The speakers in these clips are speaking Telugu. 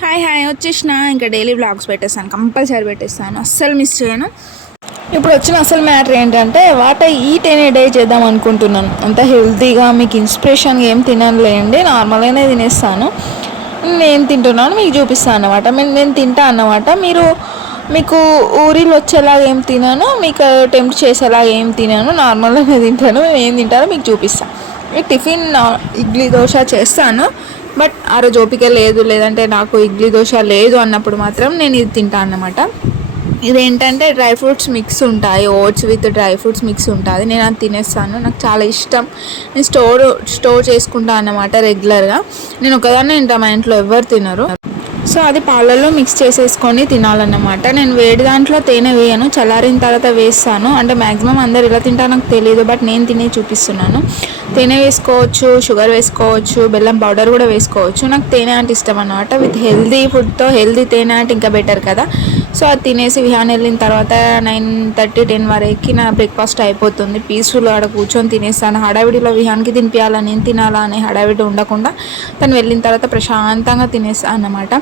హాయ్ హాయ్ వచ్చేసిన ఇంకా డైలీ వ్లాగ్స్ పెట్టేస్తాను, కంపల్సరీ పెట్టేస్తాను, అస్సలు మిస్ చేయను. ఇప్పుడు వచ్చిన అసలు మ్యాటర్ ఏంటంటే what I eat any day చేద్దాం అనుకుంటున్నాను. అంత హెల్తీగా మీకు ఇన్స్పిరేషన్గా ఏం తినలేండి, నార్మల్గానే తినేస్తాను. నేను తింటున్నాను మీకు చూపిస్తాను అన్నమాట. నేను తింటా అన్నమాట. మీకు ఊరిలో వచ్చేలాగా ఏం తినాను, మీకు టెంప్ట్ చేసేలాగా ఏం తినాను, నార్మల్గానే తింటాను. ఏం తింటానో మీకు చూపిస్తాను. టిఫిన్ ఇడ్లీ దోశ చేస్తాను, బట్ ఆ రోజు ఓపిక లేదు, లేదంటే నాకు ఇడ్లీ దోశ లేదు అన్నప్పుడు మాత్రం నేను ఇది తింటాను అన్నమాట. ఇదేంటంటే డ్రై ఫ్రూట్స్ మిక్స్ ఉంటాయి, oats with dry fruits mix ఉంటుంది. నేను అది తినేస్తాను, నాకు చాలా ఇష్టం. నేను స్టోర్ చేసుకుంటాను అన్నమాట రెగ్యులర్గా. నేను ఒకదాన్నే తింటా, మా ఇంట్లో ఎవరు తినరు. సో అది పాలల్లో మిక్స్ చేసేసుకొని తినాలన్నమాట. నేను వేడి దాంట్లో తేనె వేయను, చల్లారిన తర్వాత వేస్తాను. అంటే మ్యాక్సిమం అందరు ఇలా తింటారో నాకు తెలియదు, బట్ నేను తినే చూపిస్తున్నాను. తేనె వేసుకోవచ్చు, షుగర్ వేసుకోవచ్చు, బెల్లం పౌడర్ కూడా వేసుకోవచ్చు. నాకు తేనె అంటే ఇష్టం అన్నమాట. విత్ హెల్దీ ఫుడ్తో హెల్దీ తేనె అంటే ఇంకా బెటర్ కదా. సో అది తినేసి విహాన్ వెళ్ళిన తర్వాత 9:30 10 వరకు నా బ్రేక్ఫాస్ట్ అయిపోతుంది. పీస్ఫుల్గా ఆడ కూర్చొని తినేస్తాను. హడావిడిలో విహాన్కి తినిపించాలా, నేను తినాలా అనే హడావిడి ఉండకుండా తను వెళ్ళిన తర్వాత ప్రశాంతంగా తినేస్తాను అన్నమాట.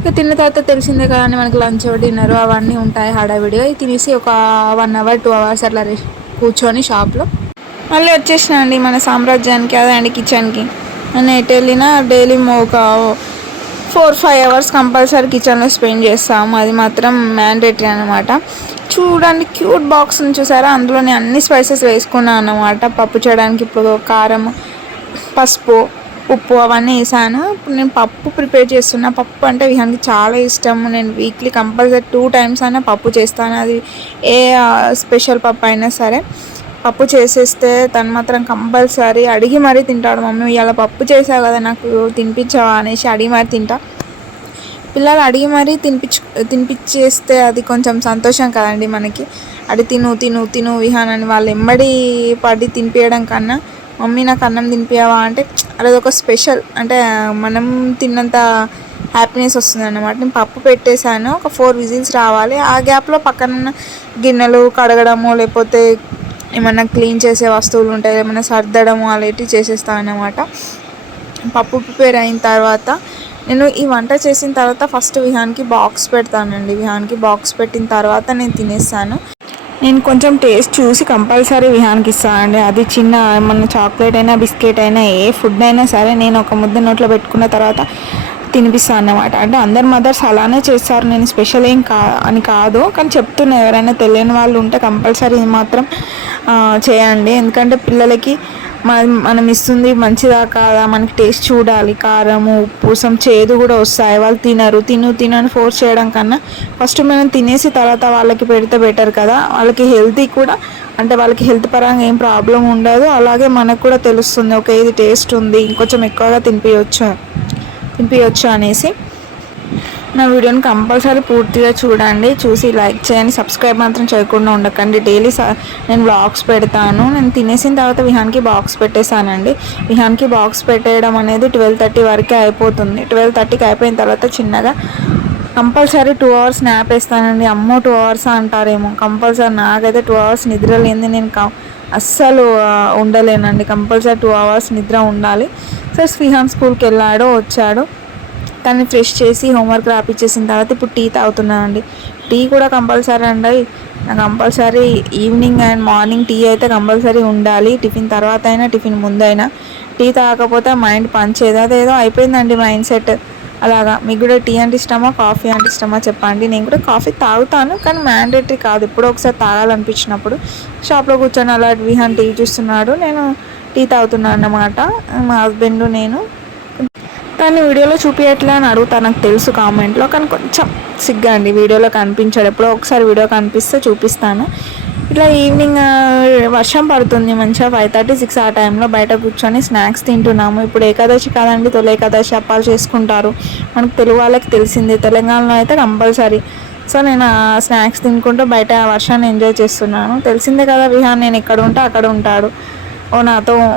ఇక తిన్న తర్వాత తెలిసిందే కదా, మనకి లంచ్ డిన్నర్ అవన్నీ ఉంటాయి హడావిడిగా. తినేసి ఒక 1 అవర్ 2 అవర్స్ అట్లా కూర్చొని షాప్లో మళ్ళీ వచ్చేసిన అండి మన సామ్రాజ్యానికి, అదే అండి కిచెన్కి. నేను ఎటు వెళ్ళినా డైలీ ఒక 4-5 అవర్స్ కంపల్సరీ కిచెన్లో స్పెండ్ చేస్తాము, అది మాత్రం మ్యాండేటరీ అనమాట. చూడండి క్యూట్ బాక్స్ని చూసారా, అందులో నేను అన్ని స్పైసెస్ వేసుకున్నాను అన్నమాట. పప్పు చేయడానికి ఇప్పుడు కారం, పసుపు, ఉప్పు అవన్నీ వేసాను. ఇప్పుడు నేను పప్పు ప్రిపేర్ చేస్తున్నా. పప్పు అంటే విహాన్కి చాలా ఇష్టం. నేను వీక్లీ కంపల్సరీ 2 times అయినా పప్పు చేస్తాను. అది ఏ స్పెషల్ పప్పు అయినా సరే పప్పు చేసేస్తే తను మాత్రం కంపల్సరీ అడిగి మరీ తింటాడు. మమ్మీ ఇలా పప్పు చేసావు కదా, నాకు తినిపించావా అనేసి అడిగి మరీ తింటా. పిల్లలు అడిగి మరీ తినిపించేస్తే అది కొంచెం సంతోషం కదండి మనకి. తిను తిను తిను విహాన్ అని వాళ్ళు ఎంబడి పడి తినిపించడం కన్నా, మమ్మీ నాకు అన్నం తినిపించావా అంటే అదొక స్పెషల్, అంటే మనం తిన్నంత హ్యాపీనెస్ వస్తుంది అన్నమాట. నేను పప్పు పెట్టేశాను, ఒక 4 విజిల్స్ రావాలి. ఆ గ్యాప్లో పక్కన గిన్నెలు కడగడము, లేకపోతే ఏమన్నా క్లీన్ చేసే వస్తువులు ఉంటాయి, ఏమైనా సర్దడము అలాంటివి చేసేస్తాను అన్నమాట. పప్పు ప్రిపేర్ అయిన తర్వాత నేను ఈ వంట చేసిన తర్వాత ఫస్ట్ విహాన్కి బాక్స్ పెడతానండి. విహాన్కి బాక్స్ పెట్టిన తర్వాత నేను తినేస్తాను. నేను కొంచెం టేస్ట్ చూసి కంపల్సరీ విహాన్కి ఇస్తానండి. అది చిన్న ఏమన్నా చాక్లెట్ అయినా, బిస్కెట్ అయినా, ఏ ఫుడ్ అయినా సరే నేను ఒక ముద్ద నోట్లో పెట్టుకున్న తర్వాత తినిపిస్తాను అన్నమాట. అంటే అందరు మదర్స్ అలానే చేస్తారు, నేను స్పెషల్ ఏం అని కాదు, కానీ చెప్తున్నా ఎవరైనా తెలియని వాళ్ళు ఉంటే కంపల్సరీ మాత్రం చేయండి. ఎందుకంటే పిల్లలకి మనం ఇస్తుంది మంచిదా కాదా మనకి టేస్ట్ చూడాలి. కారము, ఉప్పు, చేదు కూడా వస్తాయి. వాళ్ళు తిను అని ఫోర్స్ చేయడం కన్నా ఫస్ట్ మనం తినేసి తర్వాత వాళ్ళకి పెడితే బెటర్ కదా. వాళ్ళకి హెల్తీ కూడా, అంటే వాళ్ళకి హెల్త్ పరంగా ఏం ప్రాబ్లం ఉండదు. అలాగే మనకు కూడా తెలుస్తుంది, ఓకే ఇది టేస్ట్ ఉంది, ఇంకొంచెం ఎక్కువగా తినిపించవచ్చు అనేసి. నా వీడియోని కంపల్సరీ పూర్తిగా చూడండి, చూసి లైక్ చేయండి, సబ్స్క్రైబ్ మాత్రం చేయకుండా ఉండకండి. డైలీ నేను వ్లాగ్స్ పెడతాను. నేను తినేసిన తర్వాత విహాన్కి బాక్స్ పెట్టేశానండి. విహాన్కి బాక్స్ పెట్టేయడం అనేది 12:30 వరకే అయిపోతుంది. 12:30కి అయిపోయిన తర్వాత చిన్నగా కంపల్సరీ 2 hours స్నాప్ వేస్తానండి. అమ్మో 2 hours అంటారేమో, కంపల్సరీ నాకైతే 2 hours నిద్ర లేనిది నేను అస్సలు ఉండలేనండి. కంపల్సరీ 2 hours నిద్ర ఉండాలి. సో విహాన్ స్కూల్కి వచ్చాడు, తను ఫ్రెష్ చేసి హోంవర్క్ రాపిచ్చేసిన తర్వాత ఇప్పుడు టీ తాగుతున్నానండి. టీ కూడా కంపల్సరీ అండి, compulsory evening and morning tea అయితే కంపల్సరీ ఉండాలి. టిఫిన్ తర్వాత అయినా, టిఫిన్ ముందైనా టీ తాగకపోతే మైండ్ పనిచేయదు. అదేదో అయిపోయిందండి మైండ్ సెట్ అలాగా. మీకు కూడా టీ అంటే ఇష్టమా, కాఫీ అంటే ఇష్టమా చెప్పండి. నేను కూడా కాఫీ తాగుతాను, కానీ మ్యాండేటరీ కాదు, ఎప్పుడో ఒకసారి తాగాలనిపించినప్పుడు. షాప్లో కూర్చొని అలా విహాన్ టీ చూస్తున్నాడు, నేను టీ తాగుతున్నాను అన్నమాట. మా హస్బెండ్ నేను. కానీ వీడియోలో చూపించట్లే అని అడుగుతా, నాకు తెలుసు కామెంట్లో, కానీ కొంచెం సిగ్గా అండి వీడియోలో కనిపించాడు. ఎప్పుడో ఒకసారి వీడియో కనిపిస్తే చూపిస్తాను. ఇట్లా ఈవినింగ్ వర్షం పడుతుంది మంచిగా 5:30-6 ఆ టైంలో బయట కూర్చొని స్నాక్స్ తింటున్నాము. ఇప్పుడు ఏకాదశి కాదండి, తొలి ఏకాదశి అప్పాలు చేసుకుంటారు, మనకు తెలుగు వాళ్ళకి తెలిసిందే, తెలంగాణలో అయితే కంపల్సరీ. సో నేను స్నాక్స్ తినుకుంటూ బయట వర్షాన్ని ఎంజాయ్ చేస్తున్నాను. తెలిసిందే కదా విహాన్ నేను ఎక్కడ ఉంటే అక్కడ ఉంటాడు.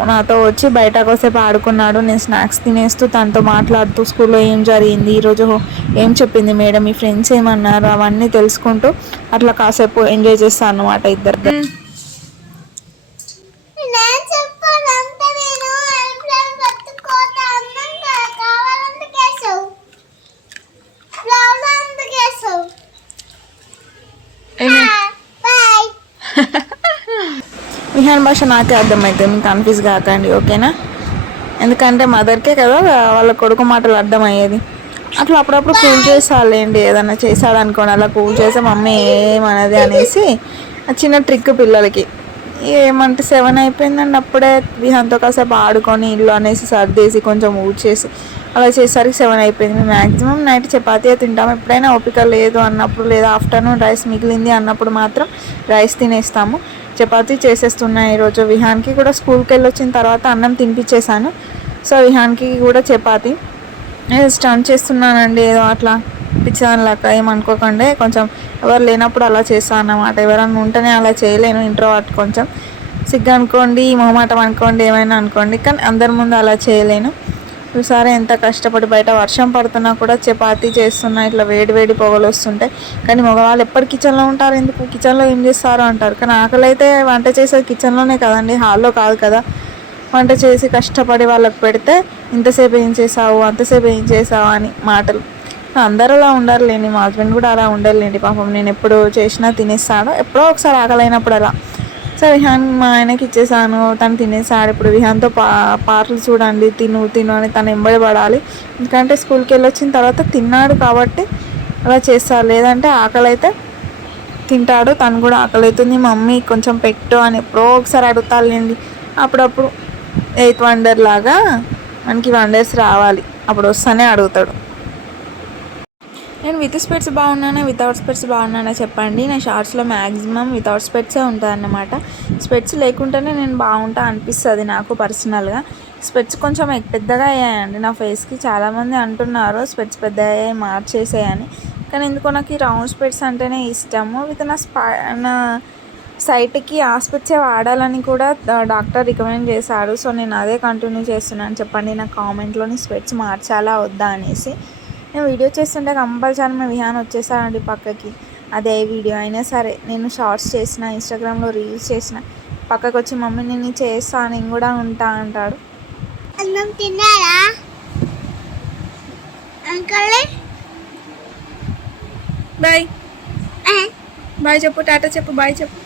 నాతో వచ్చి బయట కాసేపు ఆడుకున్నాడు. నేను స్నాక్స్ తినేస్తూ తనతో మాట్లాడుతూ స్కూల్లో ఏం జరిగింది, ఈరోజు ఏం చెప్పింది మేడం, మీ ఫ్రెండ్స్ ఏమన్నారు అవన్నీ తెలుసుకుంటూ అట్లా కాసేపు ఎంజాయ్ చేస్తాను అన్నమాట ఇద్దరు. విహాన్ భాష నాకే అర్థమవుతుంది, మీకు కన్ఫ్యూజ్ కాకండి, ఓకేనా? ఎందుకంటే మదర్కే కదా వాళ్ళ కొడుకు మాటలు అర్థమయ్యేది. అట్లా అప్పుడప్పుడు కూల్ చేసాలేండి, ఏదన్నా చేసాడు అనుకోండి, అలా కూల్ చేస్తే మమ్మీ ఏమన్నది అనేసి చిన్న ట్రిక్ పిల్లలకి. ఏమంటే 7 అయిపోయిందండి, అప్పుడే విహాన్తో కాసేపు ఆడుకొని ఇల్లు అనేసి సర్దేసి కొంచెం ఊడ్చేసి అలా చేసేసరికి 7 అయిపోయింది. మేము మ్యాక్సిమం నైట్ చపాతీ తింటాము. ఎప్పుడైనా ఓపిక లేదు అన్నప్పుడు, లేదా ఆఫ్టర్నూన్ రైస్ మిగిలింది అన్నప్పుడు మాత్రం రైస్ తినేస్తాము. చపాతీ చేసేస్తున్నాయి ఈరోజు. విహాన్కి కూడా స్కూల్కి వెళ్ళి వచ్చిన తర్వాత అన్నం తినిపించేశాను. సో విహాన్కి కూడా చపాతీ స్టంట్ చేస్తున్నానండి, ఏదో అట్లా పిచ్చిదానిలాగా ఏమనుకోకండి. కొంచెం ఎవరు లేనప్పుడు అలా చేస్తాను అన్నమాట. ఎవరన్నా ఉంటేనే అలా చేయలేను, ఇంట్రోవర్ట్ కొంచెం సిగ్గు అనుకోండి, మొహమాటం అనుకోండి, ఏమైనా అనుకోండి, కానీ అందరి ముందు అలా చేయలేను. ఈసారి ఎంత కష్టపడి బయట వర్షం పడుతున్నా కూడా చపాతీ చేస్తున్నా, ఇట్లా వేడి వేడి పొగలు వస్తుంటాయి. కానీ మగవాళ్ళు ఎప్పటి కిచెన్లో ఉంటారు, ఎందుకు కిచెన్లో ఏం చేస్తారు అంటారు. కానీ ఆకలి అయితే వంట చేసేది కిచెన్లోనే కదండి, హాల్లో కాదు కదా. వంట చేసి కష్టపడి వాళ్ళకి పెడితే ఇంతసేపు ఏం చేసావు, అంతసేపు ఏం చేసావు అని మాటలు. అందరూ అలా ఉండరులేండి, మా హస్బెండ్ కూడా అలా ఉండరులేండి పాపం. నేను ఎప్పుడు చేసినా తినేస్తాడు, ఎప్పుడో ఒకసారి ఆకలి అయినప్పుడు అలా. సో విహాన్ మా ఆయనకి ఇచ్చేసాను, తను తినేసాడు. ఇప్పుడు విహాన్తో పాటలు చూడండి, తిను తిను అని తను ఎంబడి పడాలి. ఎందుకంటే స్కూల్కి వెళ్ళి వచ్చిన తర్వాత తిన్నాడు కాబట్టి అలా చేస్తారు, లేదంటే ఆకలి అయితే తింటాడు. తను కూడా ఆకలి అవుతుంది మమ్మీ కొంచెం పెట్టు అని ఎప్పుడో ఒకసారి అడుగుతారులేండి. అప్పుడప్పుడు 8th వండర్ లాగా మనకి వండర్స్ రావాలి, అప్పుడు వస్తేనే అడుగుతాడు. నేను విత్ స్పెట్స్ బాగున్నానా వితౌట్ స్పెట్స్ బాగున్నానా చెప్పండి. నా షార్ట్స్లో మ్యాక్సిమం వితౌట్ స్పెట్సే ఉంటాయన్నమాట. స్పెట్స్ లేకుంటేనే నేను బాగుంటా అనిపిస్తుంది నాకు పర్సనల్గా. స్పెట్స్ కొంచెం పెద్దగా అయ్యాయండి నా ఫేస్కి. చాలామంది అంటున్నారు స్పెట్స్ పెద్దగా అయ్యాయి మార్చేసాయని, కానీ ఎందుకో నాకు ఈ రౌండ్ స్పెట్స్ అంటేనే ఇష్టము. విత్ నా సైట్కి ఆ స్పెట్సే వాడాలని కూడా డాక్టర్ రికమెండ్ చేశాడు. సో నేను అదే కంటిన్యూ చేస్తున్నాను. చెప్పండి నాకు కామెంట్లోని స్పెట్స్ మార్చాలా వద్దా అనేసి. నేను వీడియో చేస్తుంటే కంపల్సరీ మా విహాన్ వచ్చేసానండి పక్కకి. అదే వీడియో అయినా సరే, నేను షార్ట్స్ చేసిన, ఇన్స్టాగ్రామ్లో రీల్స్ చేసిన, పక్కకు వచ్చి మమ్మీ నేను చేస్తా, నేను కూడా ఉంటా అంటాడు. అన్నం తిన్నారా అంకల్? బాయ్ బాయ్ చెప్పు, టాటా చెప్పు, బాయ్ చెప్పు.